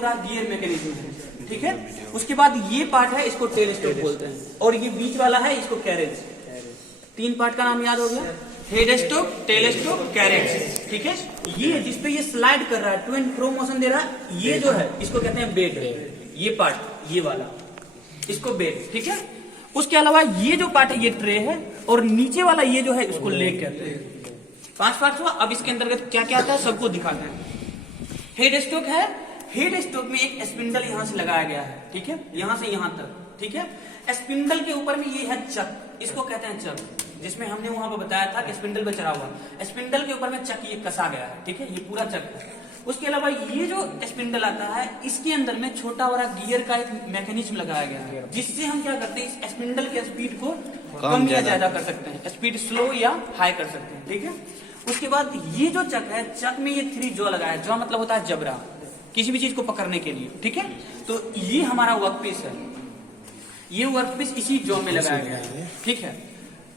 पूरा gear mechanism है, ठीक है। उसके बाद ये पार्ट है, इसको टेल स्टॉक बोलते हैं, और ये बीच वाला है इसको कैरेज। 3 पार्ट का नाम याद हो गया, head stock, tell stock, carriage, ठीक है। ये जिसपे ये स्लाइड कर रहा है, टू एंड फ्रो मोशन दे रहा है, ये जो है इसको कहते हैं बेड। ये पार्ट, ये वाला, इसको बेड, ठीक है। उसके अलावा ये जो पार्ट है ये ट्रे है, और नीचे वाला ये जो है इसको लेग कहते हैं। 5 पार्ट हुआ। अब इसके अंतर्गत क्या क्या आता है सबको दिखाते हैं। हेड स्टॉक है, हेड स्टॉक में एक स्पिंडल यहां से लगाया गया है, ठीक है, यहां से यहां तक, ठीक है। स्पिंडल के ऊपर में ये है चक, इसको कहते हैं चक, जिसमें हमने वहां पर बताया था कि स्पिंडल पे चढ़ा हुआ। स्पिंडल के ऊपर में चक ये कसा गया है, ठीक है, ये पूरा चक है। उसके अलावा ये जो स्पिंडल आता है, इसके अंदर में छोटा बड़ा गियर का एक मैकेनिज्म लगाया गया है, जिससे हम क्या करते हैं, इस स्पिंडल के स्पीड को कम या ज्यादा कर सकते हैं, स्पीड स्लो या हाई कर सकते हैं, ठीक है। उसके बाद ये जो चक है, चक में ये 3 जॉ लगाया है। जॉ मतलब होता है जबड़ा, किसी भी चीज को पकड़ने के लिए, ठीक है। तो ये हमारा वर्कपीस है, ये वर्कपीस इसी जॉ में लगाया गया है, ठीक है।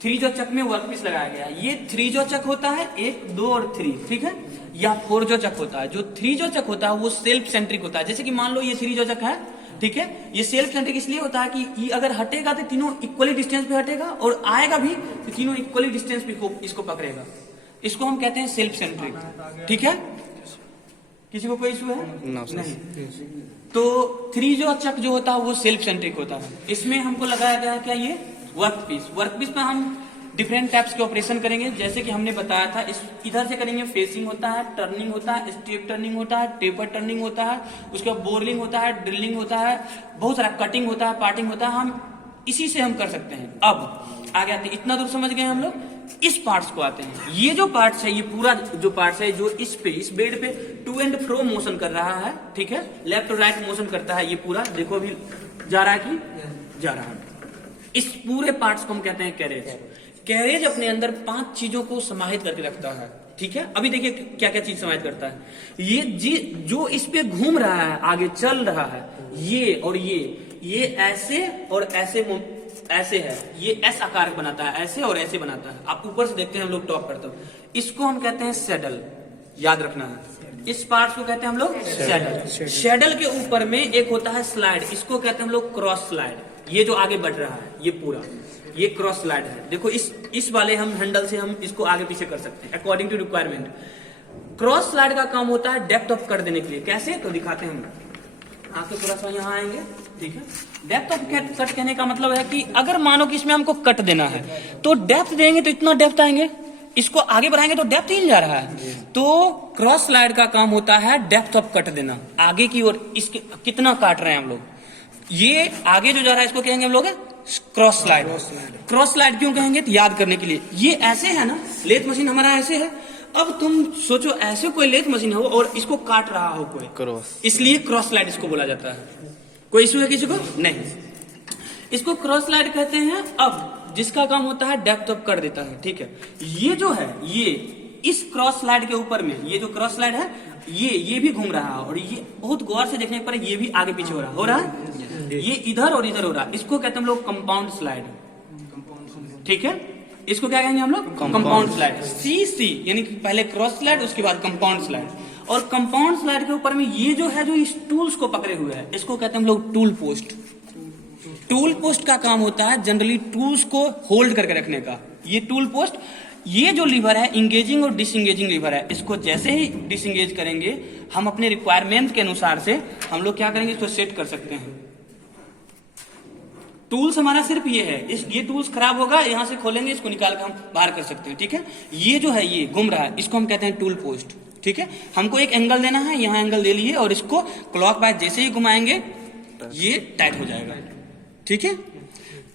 3 जॉ चक में वर्कपीस लगाया गया है। ये 3 जॉ चक होता है, 1, 2 और 3, ठीक है। या 4 जॉ चक होता है। जो 3 जॉ चक होता है वो सेल्फ सेंट्रिक होता है। जैसे कि मान लो ये 3 जॉ चक है, ठीक है। ये सेल्फ सेंट्रिक इसलिए होता है कि ये अगर हटेगा तो तीनों इक्वली डिस्टेंस पे हटेगा, और आएगा भी तो तीनों इक्वली डिस्टेंस पे इसको पकड़ेगा। इसको हम कहते हैं सेल्फ सेंट्रिक, ठीक है। किसी को कोई इशू है? नहीं। तो 3 जॉ चक जो होता है वो सेल्फ सेंट्रिक होता है। इसमें हमको लगाया गया है क्या, ये वर्कपीस। वर्कपीस पे हम डिफरेंट टाइप्स के ऑपरेशन करेंगे, जैसे कि हमने बताया था। इस इधर से करेंगे, फेसिंग होता है, टर्निंग होता है, स्टेप टर्निंग होता है, टेपर टर्निंग होता है, उसके बाद बोरलिंग होता है, ड्रिलिंग होता है, बहुत सारा कटिंग होता है, पार्टिंग होता है। हम इसी से हम कर सकते हैं। अब आगे आते हैं, इतना दूर समझ गए हम लोग। इस पार्ट्स को आते हैं। ये जो पार्ट्स है, ये पूरा जो पार्ट्स है जो इस बेड पे टू एंड फ्रो मोशन कर रहा है, ठीक है, लेफ्ट और राइट मोशन करता है। ये पूरा देखो अभी जा रहा है कि जा रहा है। इस पूरे पार्ट्स को हम कहते हैं कैरेज। कैरेज अपने अंदर 5 चीजों को समाहित करके रखता है, ठीक है। अभी देखिए क्या क्या चीज समाहित करता है। ये जो इस पे घूम रहा है, आगे चल रहा है, ये और ये ऐसे और ऐसे है, ये एस आकार बनाता है, ऐसे और ऐसे बनाता है। आप ऊपर से देखते हैं हम लोग टॉप करते हैं, इसको हम कहते हैं सैडल, याद रखना है। इस पार्ट को कहते हैं हम लोग सैडल। सैडल के ऊपर में एक होता है स्लाइड, इसको कहते हैं हम लोग क्रॉस स्लाइड। ये जो आगे बढ़ रहा है ये पूरा, ये क्रॉस स्लाइड है। देखो इस वाले हम हैंडल से हम इसको आगे पीछे कर सकते हैं according to requirement. Cross slide का काम होता है डेप्थ ऑफ कट देने के लिए। कैसे, तो दिखाते हैं हम। आपके थोड़ा सा यहाँ आएंगे, ठीक है। डेप्थ ऑफ कट कहने का मतलब है कि अगर मानो कि इसमें हमको कट देना है तो डेप्थ देंगे तो इतना डेप्थ आएंगे, इसको आगे बढ़ाएंगे तो डेप्थ ही जा रहा है। तो क्रॉस स्लाइड का काम होता है डेप्थ ऑफ कट देना, आगे की ओर इसके कितना काट रहे हैं हम लोग। ये आगे जो जा रहा है इसको कहेंगे हम लोग क्रॉस स्लाइड। क्रॉस स्लाइड क्यों कहेंगे, तो याद करने के लिए। ये ऐसे है ना, लेथ मशीन हमारा ऐसे है। अब तुम सोचो ऐसे कोई लेथ मशीन हो और इसको काट रहा हो कोई क्रॉस, इसलिए क्रॉस स्लाइड इसको बोला जाता है। कोई इशू है किसी को? नहीं, इसको क्रॉस स्लाइड कहते हैं। अब जिसका काम होता है डेप्थ ऑफ कर देता है, ठीक है। ये जो है, ये इस क्रॉस स्लाइड के ऊपर में ये जो क्रॉस स्लाइड है, ये भी घूम रहा है, और ये बहुत गौर से देखने पर ये भी आगे पीछे हो रहा है, ये इधर और इधर हो रहा है। इसको कहते हैं हम लोग कंपाउंड स्लाइड, ठीक है। इसको क्या कहेंगे हम लोग? Compound slide. सी यानी कि पहले क्रॉस स्लाइड, उसके बाद कंपाउंड स्लाइड। और कंपाउंड स्लाइड के ऊपर में ये जो है, जो इस टूल्स को पकड़े हुए है, इसको कहते हैं हम लोग टूल पोस्ट। टूल पोस्ट का काम होता है जनरली टूल्स को होल्ड करके रखने का। ये टूल पोस्ट, ये जो लीवर है इंगेजिंग और डिसंगेजिंग लीवर है, इसको जैसे ही डिसंगेज करेंगे हम अपने रिक्वायरमेंट के अनुसार से हम लोग क्या करेंगे, इसको सेट कर सकते हैं। टूल्स हमारा सिर्फ ये है, ये टूल्स खराब होगा, यहां से खोलेंगे, इसको निकाल कर हम बाहर कर सकते हैं, ठीक है। ये जो है ये घूम रहा है, इसको हम कहते हैं टूल पोस्ट, ठीक है। हमको एक एंगल देना है, यहाँ एंगल दे लिए और इसको क्लॉक वाइज जैसे ही घुमाएंगे ये टाइट हो जाएगा, ठीक है।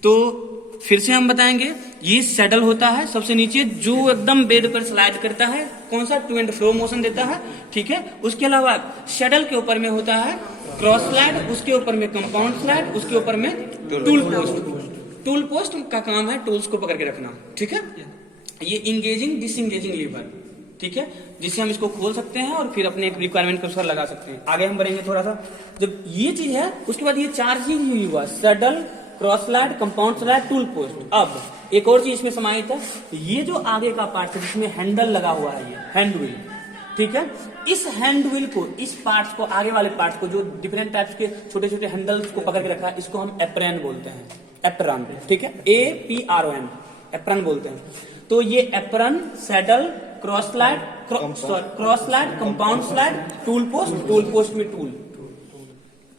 तो फिर से हम बताएंगे, ये सैडल होता है सबसे नीचे, जो एकदम बेड पर स्लाइड करता है, कौन सा, टू एंड फ्रो मोशन देता है, ठीक है। उसके अलावा सैडल के ऊपर में होता है क्रॉस स्लाइड, उसके ऊपर में कंपाउंड स्लाइड, उसके ऊपर में टूल पोस्ट। टूल पोस्ट का काम है टूल्स को पकड़ के रखना, ठीक है। ये इंगेजिंग डिसंगेजिंग लीवर, ठीक है, जिससे हम इसको खोल सकते हैं और फिर अपने रिक्वायरमेंट के अनुसार लगा सकते हैं। आगे हम बढ़ेंगे थोड़ा सा। जब ये चीज है उसके बाद ये 4 चीज हुई हुआ, saddle, cross slide, compound slide, tool post. अब एक और चीज इसमें समाहित है, ये जो आगे का पार्ट है जिसमें हैंडल लगा हुआ है, ये हैंड व्हील, ठीक है। इस हैंड व्हील को, इस पार्ट्स को, आगे वाले पार्ट्स को जो डिफरेंट टाइप्स के छोटे छोटे हैंडल्स को पकड़ के रखा है, इसको हम एप्रन बोलते हैं। एप्रन, ठीक है, APRON, एप्रन बोलते हैं। तो ये apron, saddle, cross Slade, compound Slade, tool post में टूल,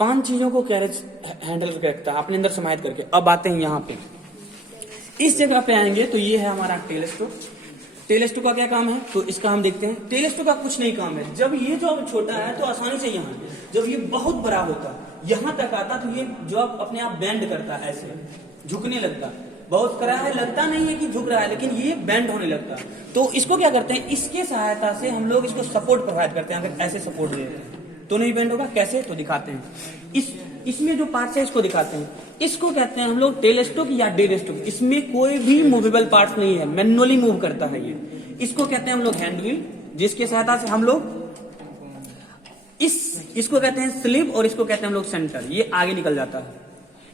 5 चीजों को कैरेज हैंडल करके रखता है अपने अंदर समाहित करके। अब आते हैं यहाँ पे, इस जगह पे आएंगे तो ये है हमारा टेल स्टोक। टेल स्टोक का क्या काम है, तो इसका हम देखते हैं। टेल स्टोक का कुछ नहीं काम है। जब ये जो छोटा है तो आसानी से यहाँ, जब ये बहुत बड़ा होता यहाँ तक आता तो ये जो अपने आप बेंड करता है, ऐसे झुकने लगता। बहुत करा है, लगता नहीं है कि झुक रहा है, लेकिन ये बेंड होने लगता। तो इसको क्या करते हैं, इसके सहायता से हम लोग इसको सपोर्ट प्रोवाइड करते हैं। अगर ऐसे सपोर्ट देते हैं तो नहीं बेंड होगा। कैसे, तो दिखाते हैं। इसमें जो पार्ट्स है इसको दिखाते हैं। इसको कहते हैं हम लोग टेल स्टोक या डेड स्टोक। इसमें कोई भी मूवेबल पार्ट्स नहीं है, मैनुअली मूव करता है ये। इसको कहते हैं हम लोग हैंड व्हील, जिसके सहायता से हम लोग इसको कहते हैं स्लिप, और इसको कहते हैं हम लोग सेंटर। ये आगे निकल जाता है,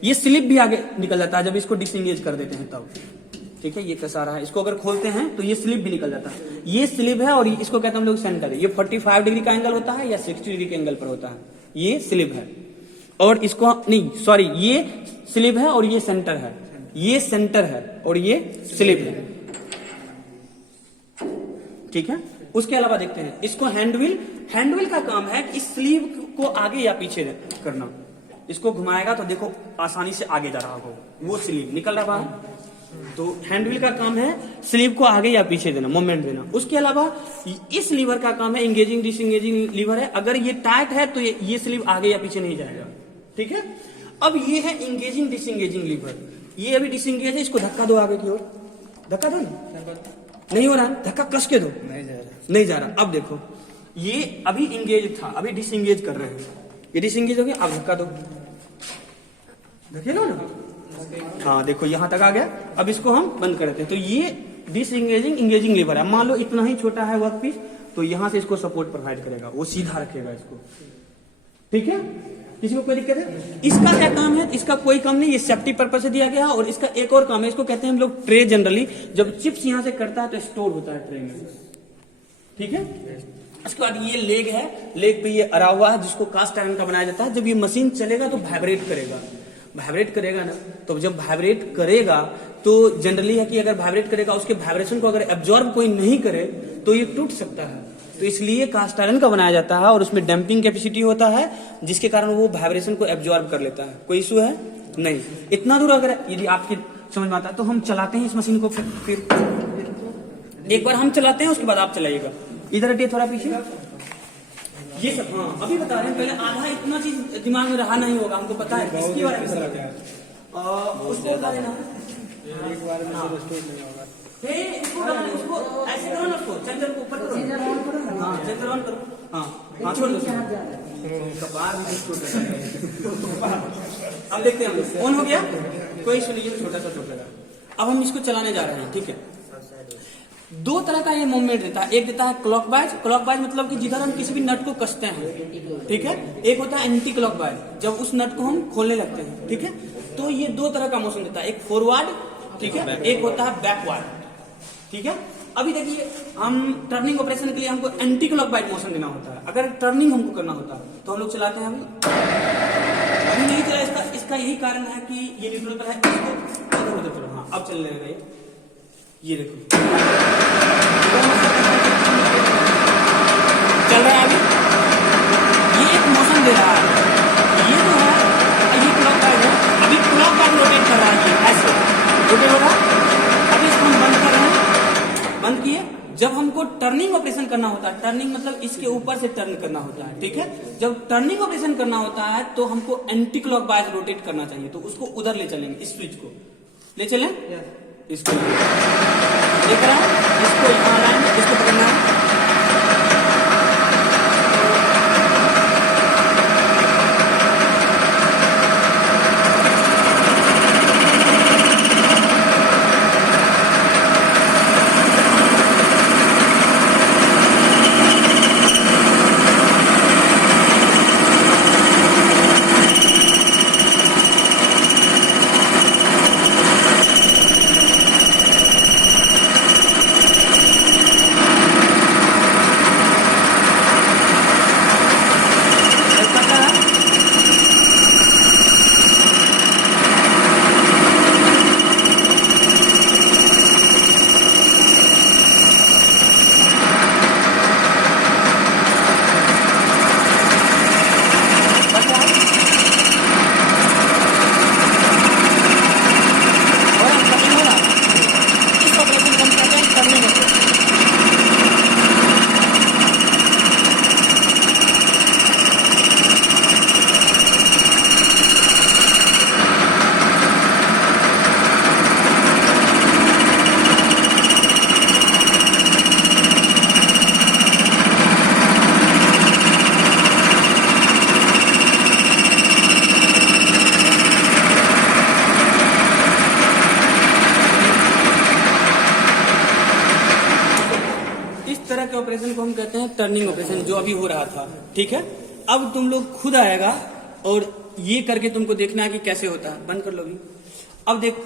ये स्लिप भी आगे निकल जाता है जब इसको डिसएंगेज कर देते हैं तब, ठीक है। ये कसा रहा है, इसको अगर खोलते हैं तो ये स्लिप भी निकल जाता है। ये स्लिप है और इसको कहते हैं हम लोग सेंटर। ये 45 डिग्री का एंगल होता है या 60 डिग्री के एंगल पर होता है, ये स्लिप है। और इसको नहीं, सॉरी, ये स्लिप है और ये सेंटर है। ये सेंटर है और ये स्लिप है, ठीक है। उसके अलावा देखते हैं इसको हैंड व्हील। हैंड व्हील का काम है कि इस स्लीव को आगे या पीछे करना। इसको घुमाएगा तो देखो आसानी से आगे जा रहा होगा, वो स्लीव निकल रहा है। तो हैंड व्हील का काम है स्लीव को आगे या पीछे देना, मूवमेंट देना। उसके अलावा इस लीवर का काम है इंगेजिंग डिसएंगेजिंग लीवर है। अगर ये टाइट है तो ये स्लीव आगे या पीछे नहीं जाएगा, ठीक है। अब ये है इंगेजिंग डिसएंगेजिंग लीवर। ये अभी डिसएंगेज है, इसको धक्का दो आगे की ओर, धक्का दो ना, नहीं हो रहा, धक्का कस के दो, नहीं जा रहा। अब देखो ये अभी इंगेज था, अभी डिसएंगेज कर रहे हैं, ये डिसएंगेज हो गया। अब धक्का दो, धक्के लो ना, हाँ देखो यहां तक आ गया। अब इसको हम बंद कर देते हैं। तो ये डिसएंगेजिंग इंगेजिंग लीवर है। मान लो इतना ही छोटा है वर्क पीस, तो यहां से इसको सपोर्ट प्रोवाइड करेगा, वो सीधा रखेगा इसको, ठीक है। किसी को कोई दिक्कत है? इसका क्या काम है? इसका कोई काम नहीं, ये सेफ्टी पर्पज से दिया गया। और इसका एक और काम है, इसको कहते हैं हम लोग ट्रे। जनरली जब चिप्स यहां से करता है तो स्टोर होता है ट्रे में, ठीक है। इसके बाद ये लेग है, लेग पे ये अरा हुआ है जिसको कास्ट आयरन का बनाया जाता है। जब ये मशीन चलेगा तो वाइब्रेट करेगा, वाइब्रेट करेगा ना, तो जब वाइब्रेट करेगा तो जनरली है कि अगर वाइब्रेट करेगा, उसके वाइब्रेशन को अगर एब्जॉर्ब कोई नहीं करे तो ये टूट सकता है। तो इसलिए कास्ट आयरन का बनाया जाता है और उसमें डंपिंग कैपेसिटी होता है, जिसके कारण वो वाइब्रेशन को एब्जॉर्ब कर लेता है। कोई इशू है नहीं। इतना दूर अगर यदि आपकी समझ में आता है तो हम चलाते हैं इस मशीन को। फिर एक बार हम चलाते हैं, उसके बाद आप चलाइएगा। इधर हटिए थोड़ा पीछे। ये सब हाँ अभी बता रहे हैं, पहले आधा इतना चीज दिमाग में रहा नहीं होगा, हमको पता है इसके बारे में। उसको बता देना एक बार में उसको ऐसे करो ना, उसको चंचल को ऊपर करो, हाँ चंचल ऑन करो, हाँ छोड़ दो। अब देखते हैं हम लोग, ऑन हो गया, कोई इशू नहीं है, छोटा सा चोट लगा। अब हम इसको चलाने जा रहे हैं, ठीक है। दो तरह का ये मूवमेंट देता है। एक देता है क्लॉकवाइज। क्लॉकवाइज मतलब कि जिधर हम किसी भी नट को कसते हैं, ठीक है। एक होता है एंटी क्लॉकवाइज, जब उस नट को हम खोलने लगते हैं, ठीक है। तो ये दो तरह का मोशन देता है, एक फॉरवर्ड, ठीक है, एक होता है बैकवर्ड, ठीक है। अभी देखिए, हम टर्निंग ऑपरेशन के लिए हमको एंटी क्लॉकवाइज मोशन देना होता है। अगर टर्निंग हमको करना होता है तो हम लोग चलाते हैं। अभी नहीं चला, इसका यही कारण है कि ये न्यूट्रल पर है, इसको उधर चलो, हाँ अब चलने लगा ये देखो चल रहा है। अभी ये एक मोशन दे रहा है, ये जो है ये क्लॉकवाइज है। अभी क्लॉकवाइज रोटेट कर रहा है, ये ऐसे रोटेट हो रहा है। अभी इसको हम बंद कर रहे हैं, बंद किए। जब हमको टर्निंग ऑपरेशन करना होता है, टर्निंग मतलब इसके ऊपर से टर्न करना होता है, ठीक है। जब टर्निंग ऑपरेशन करना होता है तो हमको एंटी क्लॉकवाइज रोटेट करना चाहिए, तो उसको उधर ले चलेंगे, इस स्विच को ले चलें, इसको देख रहा है, इसको यहाँ लाएंगे, इसको पकड़ना है। टर्निंग ऑपरेशन जो अभी हो रहा था, ठीक है। अब तुम लोग खुद आएगा और ये करके तुमको देखना है कि कैसे होता है। बंद कर लो अभी। अब देख